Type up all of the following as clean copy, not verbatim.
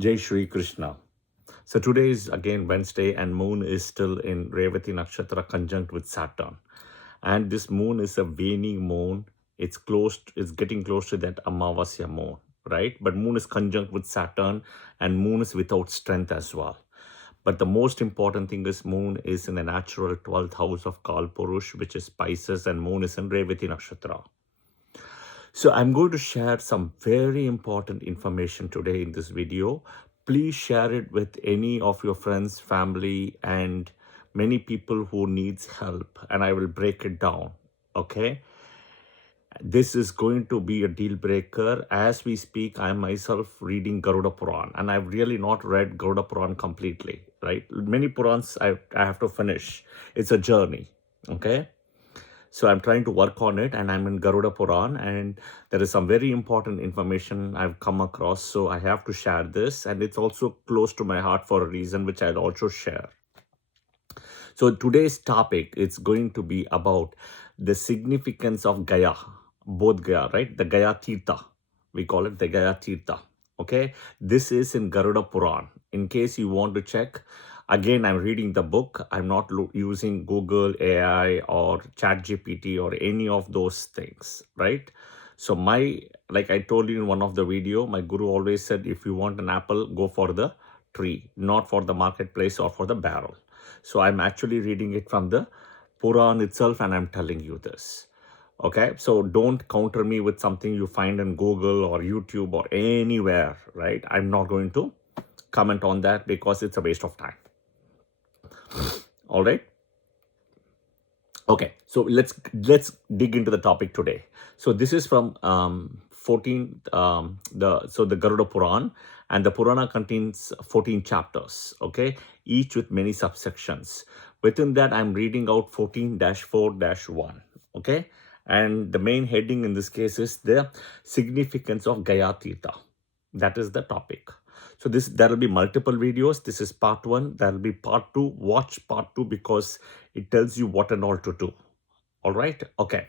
Jai Shri Krishna. So today is again Wednesday and moon is still in Revati Nakshatra conjunct with Saturn. And this moon is a waning moon. It's getting close to that Amavasya moon, right? But moon is conjunct with Saturn and moon is without strength as well. But the most important thing is moon is in the natural 12th house of Kalpurush, which is Pisces, and moon is in Revati Nakshatra. So I'm going to share some very important information today in this video. Please share it with any of your friends, family, and many people who needs help, and I will break it down. Okay, this is going to be a deal breaker. As we speak, I am myself reading Garuda Puran, and I've really not read Garuda Puran completely, right? Many Purans I have to finish. It's a journey. Okay, so I'm trying to work on it, and I'm in Garuda Puran, and there is some very important information I've come across, so I have to share this, and it's also close to my heart for a reason, which I'll also share. So today's topic is going to be about the significance of Gaya, both Gaya, right? The Gaya Teertha, we call it the Gaya Teertha. Okay, this is in Garuda Puran. In case you want to check, again, I'm reading the book. I'm not using Google, AI, or ChatGPT or any of those things, right? So like I told you in one of the video, my guru always said, if you want an apple, go for the tree, not for the marketplace or for the barrel. So I'm actually reading it from the Puran itself, and I'm telling you this. Okay, so don't counter me with something you find in Google or YouTube or anywhere, right? I'm not going to comment on that because it's a waste of time. All right. Okay, so let's dig into the topic today. So this is from 14 the Garuda Puran, and the Purana contains 14 chapters, okay, each with many subsections. Within that, I'm reading out 14-4-1, okay, and the main heading in this case is the significance of Gaya Tirtha. That is the topic. So there will be multiple videos. This is part 1. There will be part 2. Watch part 2 because it tells you what and all to do. All right. Okay.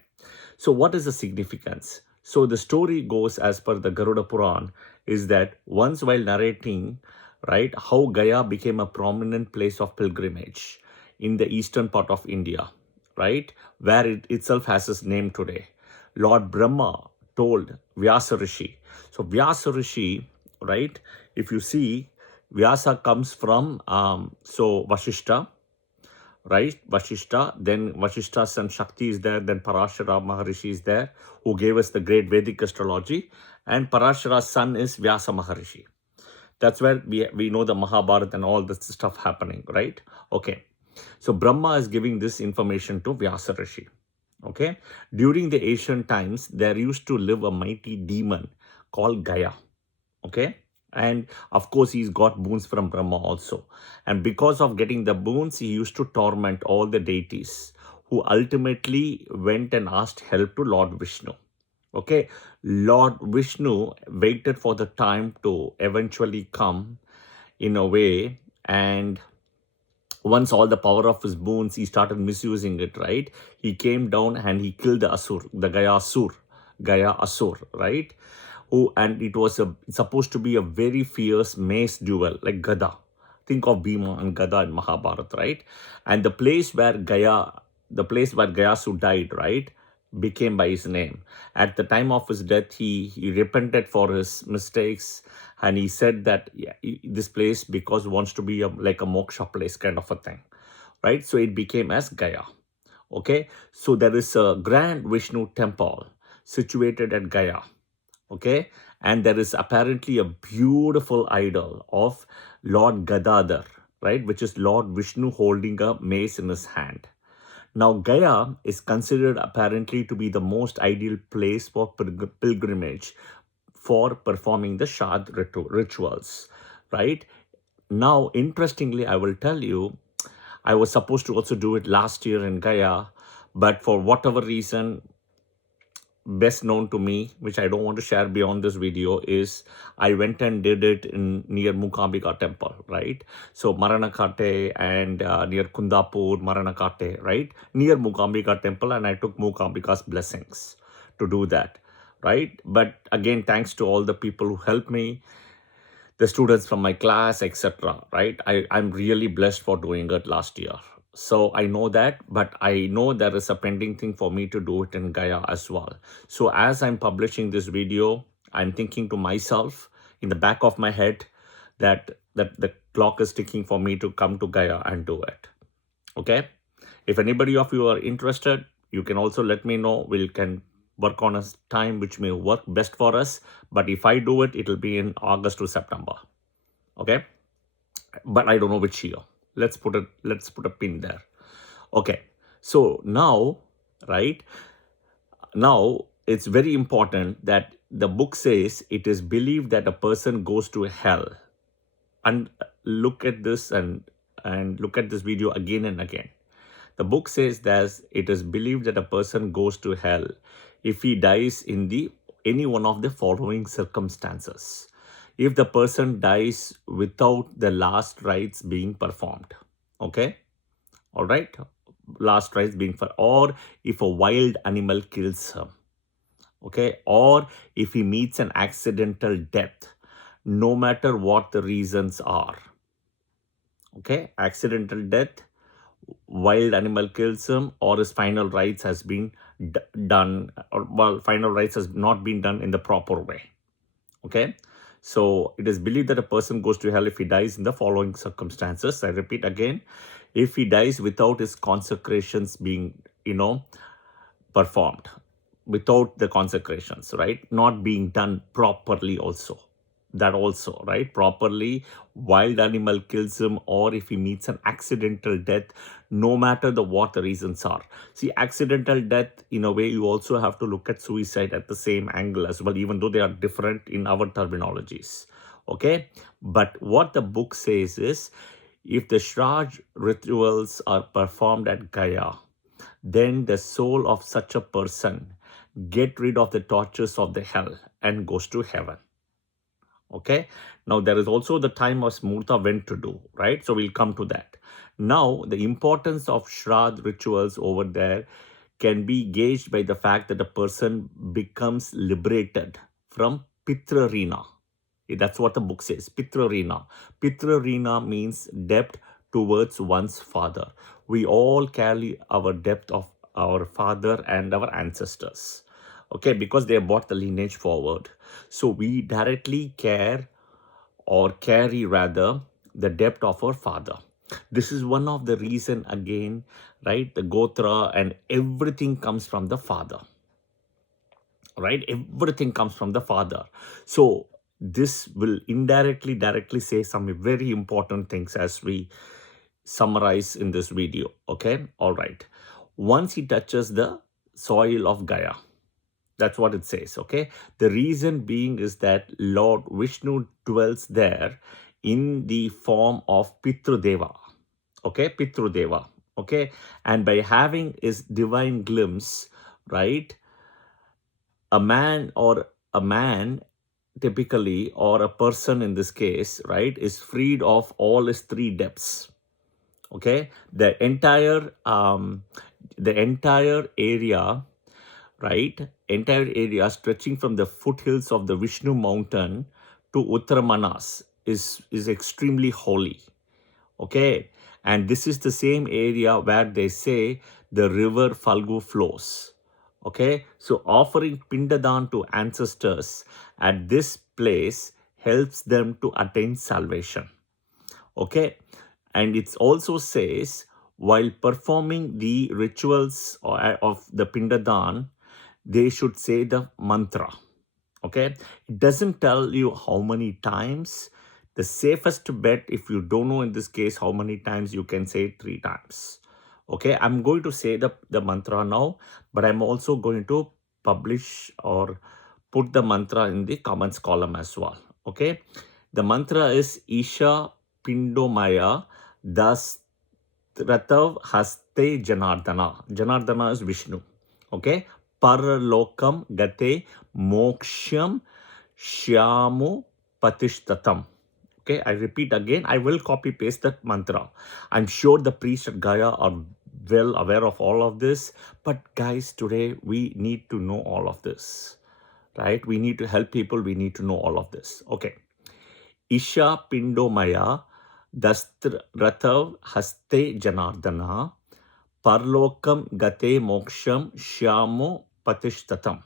So what is the significance? So the story goes as per the Garuda Puran is that once while narrating, right, how Gaya became a prominent place of pilgrimage in the eastern part of India, right, where it itself has its name today. Lord Brahma told Vyasa Rishi. So Vyasa Rishi, right, if you see, Vyasa comes from Vashishta, right? Vashishta, then Vashishta's son Shakti is there, then Parashara Maharishi is there, who gave us the great Vedic astrology, and Parashara's son is Vyasa Maharishi. That's where we know the Mahabharata and all this stuff happening, right? Okay. So Brahma is giving this information to Vyasa Rishi. Okay. During the ancient times, there used to live a mighty demon called Gaya. Okay. And of course, he's got boons from Brahma also. And because of getting the boons, he used to torment all the deities who ultimately went and asked help to Lord Vishnu. Okay, Lord Vishnu waited for the time to eventually come in a way, and once all the power of his boons, he started misusing it, right? He came down and he killed the Asur, the Gaya Asur, right? And it was supposed to be a very fierce mace duel, like Gada. Think of Bhima and Gada in Mahabharata, right? And the place where Gayasu died, right, became by his name. At the time of his death, he repented for his mistakes, and he said that this place because wants to be like a moksha place kind of a thing, right? So it became as Gaya. Okay, so there is a grand Vishnu temple situated at Gaya. Okay, and there is apparently a beautiful idol of Lord Gadadhar, right, which is Lord Vishnu holding a mace in his hand. Now, Gaya is considered apparently to be the most ideal place for pilgrimage for performing the Shad rituals, right? Now, interestingly, I will tell you, I was supposed to also do it last year in Gaya, but for whatever reason, best known to me, which I don't want to share beyond this video, is I went and did it near Mukambika temple, right? So Maranakate and near Kundapur, Maranakate, right? Near Mukambika temple, and I took Mukambika's blessings to do that, right? But again, thanks to all the people who helped me. the students from my class, etc. Right? I'm really blessed for doing it last year. So I know that, but I know there is a pending thing for me to do it in Gaya as well. So as I'm publishing this video, I'm thinking to myself in the back of my head that the clock is ticking for me to come to Gaya and do it. Okay? If anybody of you are interested, you can also let me know. We can work on a time which may work best for us. But if I do it, it'll be in August to September. Okay? But I don't know which year. Let's put a pin there. Okay. So now, right? Now it's very important that the book says it is believed that a person goes to hell. And look at this and look at this video again and again. The book says that it is believed that a person goes to hell if he dies in any one of the following circumstances. If the person dies without the last rites being performed, okay, all right, last rites being for, or if a wild animal kills him, okay, or if he meets an accidental death, no matter what the reasons are, okay, accidental death, wild animal kills him, or his final rites has been done, or well, final rites has not been done in the proper way. Okay, so it is believed that a person goes to hell if he dies in the following circumstances. I repeat again, if he dies without his consecrations being, performed, without the consecrations, right, not being done properly also. That also, right, properly, wild animal kills him, or if he meets an accidental death, no matter what the reasons are. See, accidental death, in a way, you also have to look at suicide at the same angle as well, even though they are different in our terminologies. Okay, but what the book says is, if the Shraj rituals are performed at Gaya, then the soul of such a person get rid of the tortures of the hell and goes to heaven. Okay, now there is also the time of Smurta when to do, right? So we'll come to that. Now, the importance of Shraddh rituals over there can be gauged by the fact that a person becomes liberated from Pitrarina. That's what the book says, Pitrarina. Pitrarina means debt towards one's father. We all carry our debt of our father and our ancestors. Okay, because they brought the lineage forward. So we directly carry rather the debt of our father. This is one of the reason again, right? The Gotra and everything comes from the father, right? Everything comes from the father. So this will directly say some very important things as we summarize in this video. Okay, all right. Once he touches the soil of Gaya, that's what it says, okay? The reason being is that Lord Vishnu dwells there in the form of Pitrudeva, okay? Pitrudeva, okay? And by having his divine glimpse, right, a man typically, or a person in this case, right, is freed of all his three depths, okay? The entire area, right, entire area stretching from the foothills of the Vishnu mountain to Uttaramanas is extremely holy, okay? And this is the same area where they say the river Falgu flows, okay? So offering Pinda daan to ancestors at this place helps them to attain salvation, okay? And it also says, while performing the rituals of the Pinda daan, they should say the mantra, okay? It doesn't tell you how many times. The safest bet, if you don't know in this case how many times, you can say it 3 times, okay? I'm going to say the mantra now, but I'm also going to publish or put the mantra in the comments column as well, okay? The mantra is ESHA PINDO Maya DASTRATAV HASTE JANARDANAH. JANARDANAH is Vishnu, okay? PARLOKAM GATE MOKSHAM SHAYMU PATISHTHATAAM. Okay, I repeat again, I will copy paste that mantra. I'm sure the priests at Gaya are well aware of all of this, but guys, today we need to know all of this, right? We need to help people, we need to know all of this. Okay, Isha Pindo Maya Dastratav Haste Janardana Parlokam Gate Moksham Shyamo Patishtatam.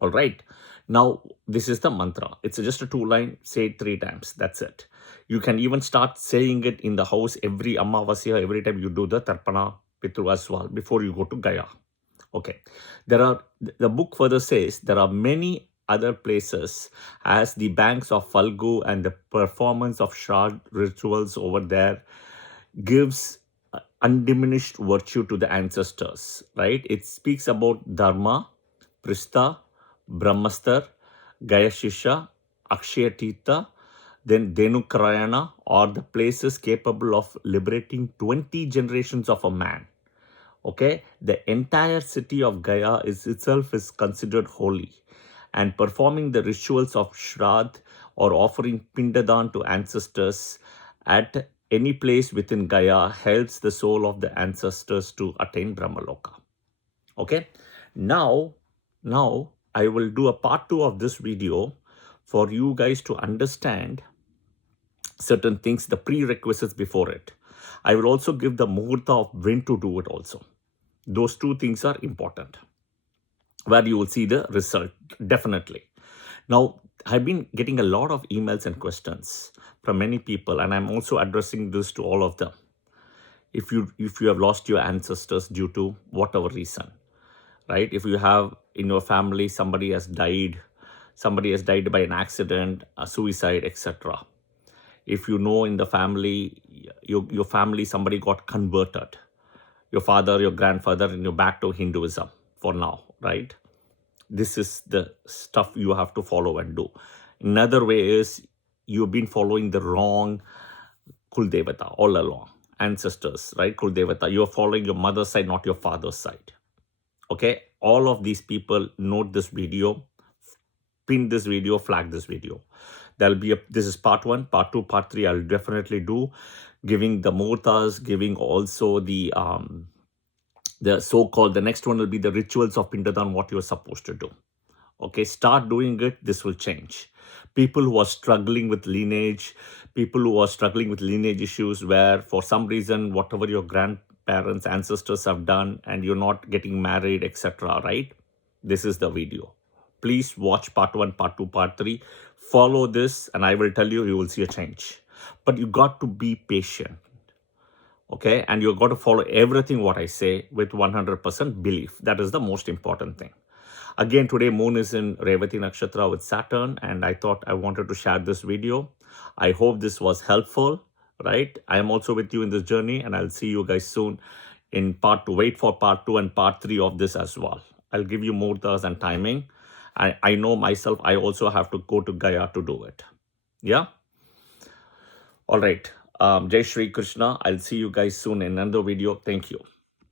All right. Now, this is the mantra. It's just a 2-line. Say it 3 times. That's it. You can even start saying it in the house every Amavasya, every time you do the Tarpana Pitru as well, before you go to Gaya. Okay. The book further says there are many other places as the banks of Falgu and the performance of Shraddha rituals over there gives undiminished virtue to the ancestors, right? It speaks about Dharma, Pristha, Brahmastar, Gaya Shisha, Akshaya Teertha, then Denukrayana, are the places capable of liberating 20 generations of a man. Okay, the entire city of Gaya itself is considered holy, and performing the rituals of Shraddha or offering Pinda to ancestors at any place within Gaya helps the soul of the ancestors to attain Brahmaloka. Okay, now I will do a part 2 of this video for you guys to understand certain things, the prerequisites before it. I will also give the muhurta of when to do it also. Those 2 things are important, where you will see the result, definitely. Now, I've been getting a lot of emails and questions from many people, and I'm also addressing this to all of them. If you have lost your ancestors due to whatever reason, right? If you have in your family somebody has died by an accident, a suicide, etc. If you know in the family, your family, somebody got converted, your father, your grandfather, and you're back to Hinduism for now, right? This is the stuff you have to follow and do. Another way is you've been following the wrong Kuldevata all along, ancestors, right? Kuldevata, you're following your mother's side, not your father's side. Okay, all of these people, note this video, pin this video, flag this video. There'll be this is part 1, part 2, part 3. I'll definitely do, giving the muhurtas, giving also the so-called, the next one will be the rituals of Pindadan, what you're supposed to do. Okay, start doing it. This will change. People who are struggling with lineage, issues, where for some reason, whatever your grandparents, ancestors have done, and you're not getting married, etc., right? This is the video. Please watch part 1, part 2, part 3. Follow this, and I will tell you, you will see a change. But you got to be patient. Okay, and you've got to follow everything what I say with 100% belief. That is the most important thing. Again, today moon is in Revati Nakshatra with Saturn, and I thought I wanted to share this video. I hope this was helpful, right? I am also with you in this journey, and I'll see you guys soon in part 2. Wait for part 2 and part 3 of this as well. I'll give you muhurtas and timing. I know myself, I also have to go to Gaya to do it. Yeah? All right. Jai Shri Krishna. I'll see you guys soon in another video. Thank you.